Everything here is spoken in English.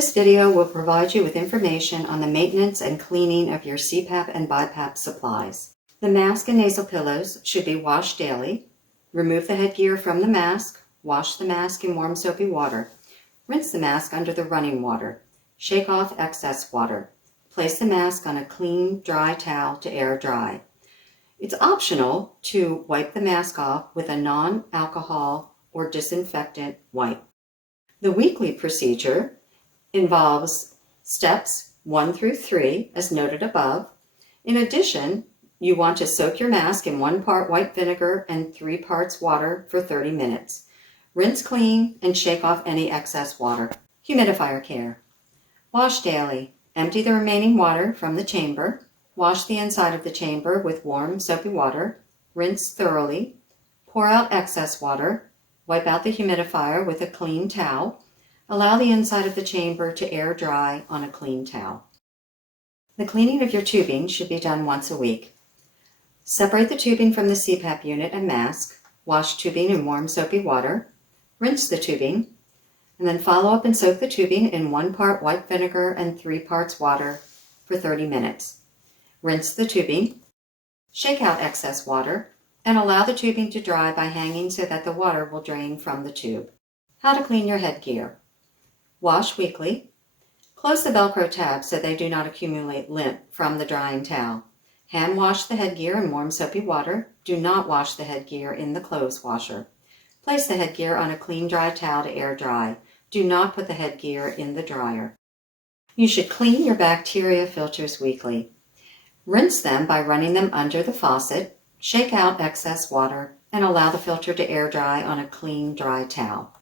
This video will provide you with information on the maintenance and cleaning of your CPAP and BiPAP supplies. The mask and nasal pillows should be washed daily. Remove the headgear from the mask. Wash the mask in warm soapy water. Rinse the mask under the running water. Shake off excess water. Place the mask on a clean, dry towel to air dry. It's optional to wipe the mask off with a non-alcohol or disinfectant wipe. The weekly procedure involves steps 1 through 3, as noted above. In addition, you want to soak your mask in 1 part white vinegar and 3 parts water for 30 minutes. Rinse clean and shake off any excess water. Humidifier care. Wash daily. Empty the remaining water from the chamber. Wash the inside of the chamber with warm, soapy water. Rinse thoroughly. Pour out excess water. Wipe out the humidifier with a clean towel. Allow the inside of the chamber to air dry on a clean towel. The cleaning of your tubing should be done once a week. Separate the tubing from the CPAP unit and mask. Wash tubing in warm, soapy water. Rinse the tubing, and then follow up and soak the tubing in 1 part white vinegar and 3 parts water for 30 minutes. Rinse the tubing. Shake out excess water and allow the tubing to dry by hanging so that the water will drain from the tube. How to clean your headgear. Wash weekly. Close the Velcro tabs so they do not accumulate lint from the drying towel. Hand wash the headgear in warm soapy water. Do not wash the headgear in the clothes washer. Place the headgear on a clean dry towel to air dry. Do not put the headgear in the dryer. You should clean your bacteria filters weekly. Rinse them by running them under the faucet. Shake out excess water and allow the filter to air dry on a clean dry towel.